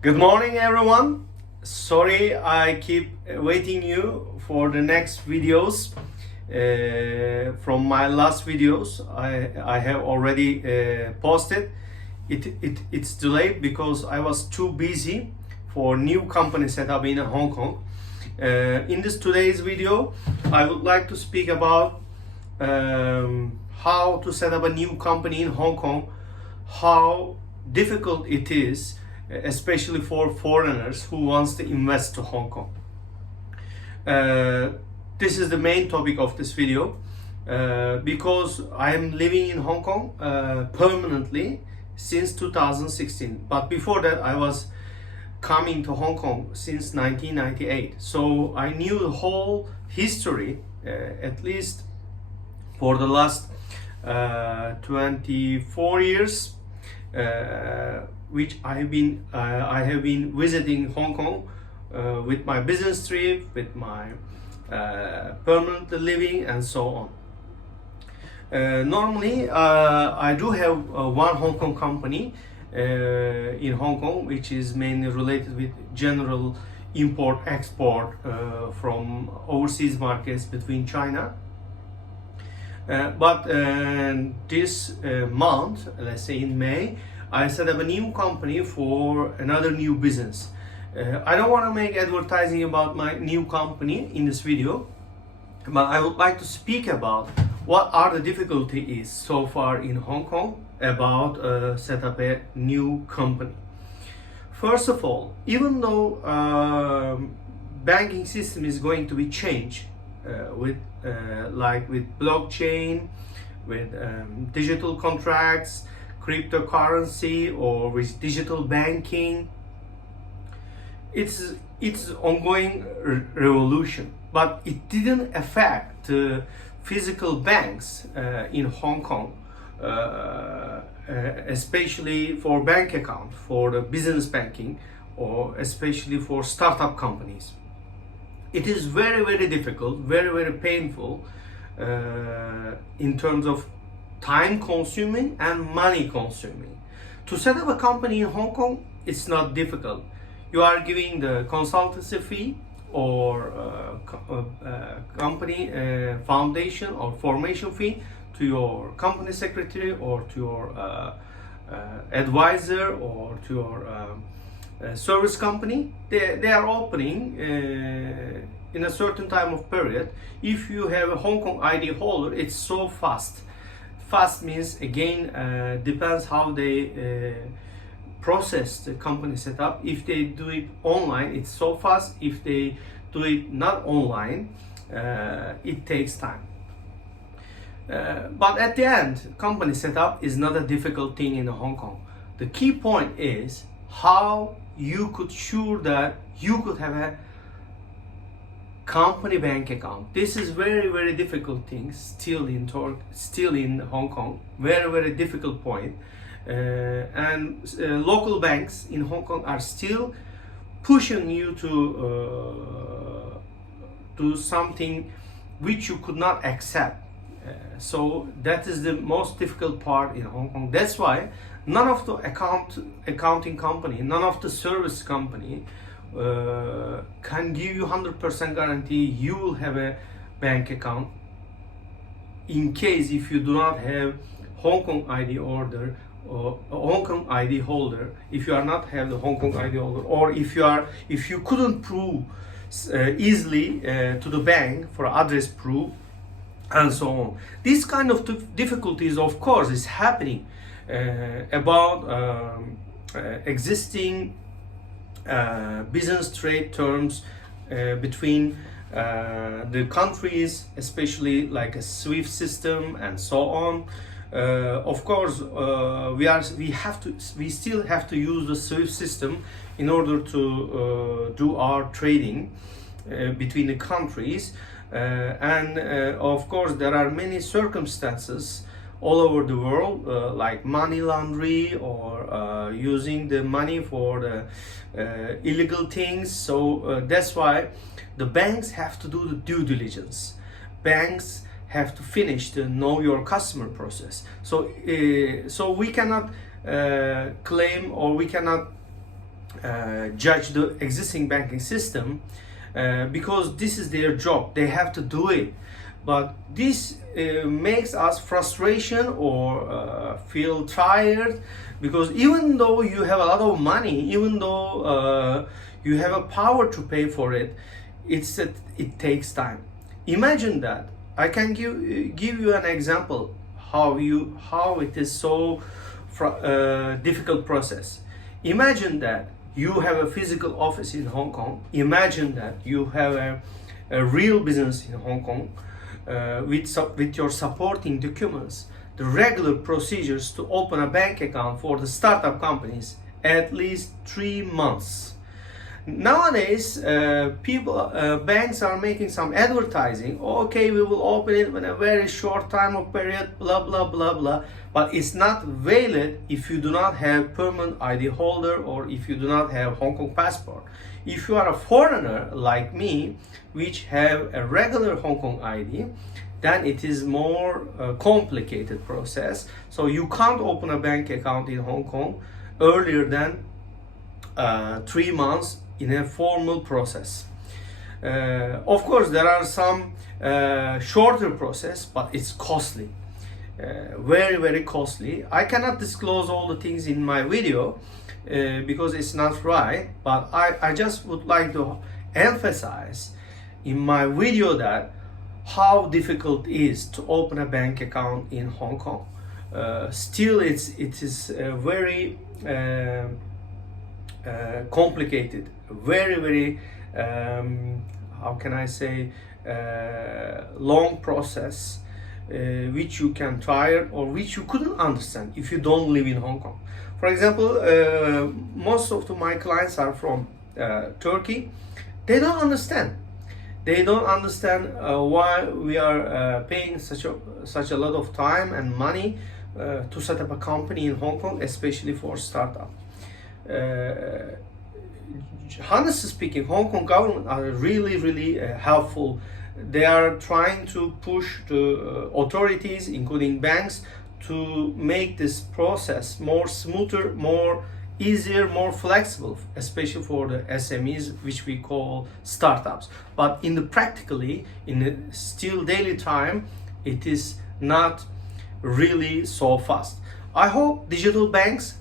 Good morning, everyone. Sorry, I keep waiting you for the next videos. From my last videos, I have already posted. It's delayed because I was too busy for new company setup in Hong Kong. In this today's video, I would like to speak about how to set up a new company in Hong Kong, how difficult it is, especially for foreigners who wants to invest to Hong Kong. This is the main topic of this video because I am living in Hong Kong permanently since 2016. But before that, I was coming to Hong Kong since 1998. So I knew the whole history, at least for the last 24 years. Which I have been visiting Hong Kong with my business trip, with my permanent living, and so on. Normally, I do have one Hong Kong company in Hong Kong, which is mainly related with general import-export from overseas markets between China. But this month, let's say in May, I set up a new company for another new business. I don't want to make advertising about my new company in this video, but I would like to speak about what are the difficulties so far in Hong Kong about set up a new company. First of all, even though banking system is going to be changed with blockchain, with digital contracts, cryptocurrency, or with digital banking, it's ongoing revolution, but it didn't affect physical banks in Hong Kong, especially for bank account, for the business banking, or especially for startup companies. It is very difficult, very painful in terms of time consuming and money consuming. To set up a company in Hong Kong, it's not difficult. You are giving the consultancy fee or company foundation or formation fee to your company secretary or to your advisor or to your service company. They are opening in a certain time of period. If you have a Hong Kong ID holder, it's so fast. Fast means, again, depends how they process the company setup. If they do it online, it's so fast. If they do it not online, it takes time. But at the end, company setup is not a difficult thing in Hong Kong. The key point is how you could sure that you could have a company bank account. This is very difficult thing still in Hong Kong. Very difficult point. And local banks in Hong Kong are still pushing you to do something which you could not accept. So that is the most difficult part in Hong Kong. That's why none of the accounting company, none of the service company can give you 100% guarantee you will have a bank account in case if you do not have Hong Kong ID holder or Hong Kong ID holder. If you are not have the Hong Kong ID holder, or if you couldn't prove easily to the bank for address proof and so on. This kind of difficulties, of course, is happening about existing business trade terms between the countries, especially like a SWIFT system and so on. Of course, we still have to use the SWIFT system in order to do our trading between the countries, and of course there are many circumstances all over the world, like money laundering or using the money for the illegal things. So that's why the banks have to do the due diligence. Banks have to finish the know your customer process. So we cannot claim, or we cannot judge the existing banking system, because this is their job. They have to do it. But this makes us frustration or feel tired, because even though you have a lot of money, even though you have a power to pay for it, it takes time. Imagine that. I can give you an example how it is so difficult process. Imagine that you have a physical office in Hong Kong. Imagine that you have a real business in Hong Kong, with your supporting documents, the regular procedures to open a bank account for the startup companies, at least 3 months. Nowadays, banks are making some advertising. Okay, we will open it in a very short time of period, blah blah blah blah. But it's not valid if you do not have permanent ID holder or if you do not have Hong Kong passport. If you are a foreigner like me, which have a regular Hong Kong ID, then it is more complicated process. So you can't open a bank account in Hong Kong earlier than 3 months in a formal process. Of course, there are some shorter process, but it's costly, very very costly. I cannot disclose all the things in my video because it's not right, but I just would like to emphasize in my video that how difficult it is to open a bank account in Hong Kong. Still, it is very complicated, very how can I say, long process, which you can tire or which you couldn't understand if you don't live in Hong Kong. For example, most of my clients are from Turkey. They don't understand. They don't understand why we are paying such a lot of time and money to set up a company in Hong Kong, especially for startup. Honestly speaking, Hong Kong government are really helpful. They are trying to push the authorities, including banks, to make this process more smoother, more easier, more flexible, especially for the SMEs, which we call startups. But in the still daily time, it is not really so fast. I hope digital banks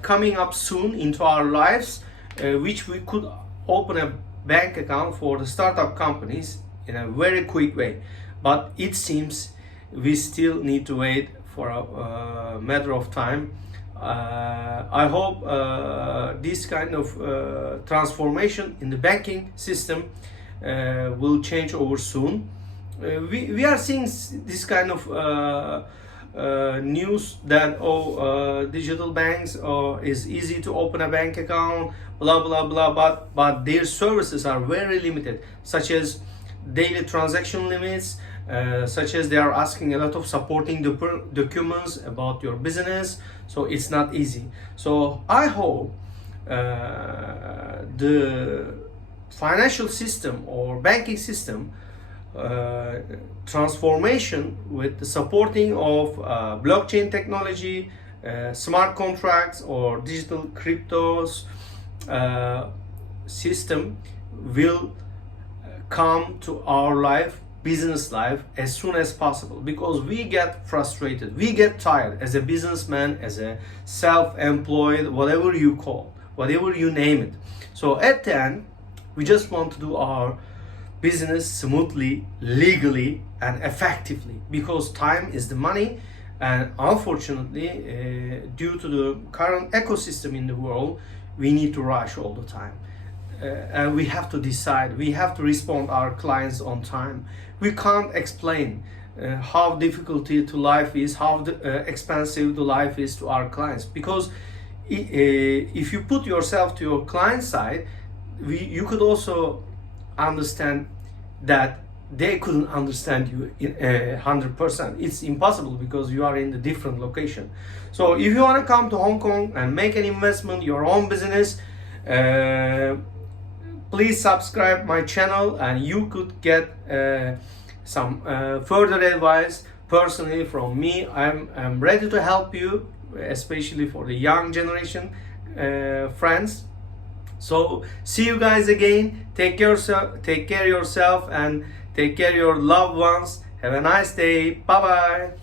coming up soon into our lives, which we could open a bank account for the startup companies in a very quick way. But it seems we still need to wait for a matter of time. I hope this kind of transformation in the banking system will change over soon. We are seeing this kind of news that digital banks is easy to open a bank account, blah blah blah, but their services are very limited, such as daily transaction limits, such as they are asking a lot of supporting documents about your business, so it's not easy. So I hope the financial system or banking system transformation with the supporting of blockchain technology, smart contracts or digital cryptos system will come to our life, business life, as soon as possible, because we get frustrated, we get tired as a businessman, as a self-employed, whatever you call, whatever you name it. So at the end, we just want to do our business smoothly, legally and effectively, because time is the money, and unfortunately due to the current ecosystem in the world, we need to rush all the time. And we have to decide, we have to respond our clients on time. We can't explain how difficult to life is, how expensive the life is to our clients, because if you put yourself to your client side, you could also understand that they couldn't understand you in 100%. It's impossible because you are in a different location. So if you want to come to Hong Kong and make an investment, your own business, please subscribe my channel and you could get some further advice personally from me. I'm ready to help you, especially for the young generation friends. So see you guys again. Take care yourself and take care your loved ones. Have a nice day. Bye bye.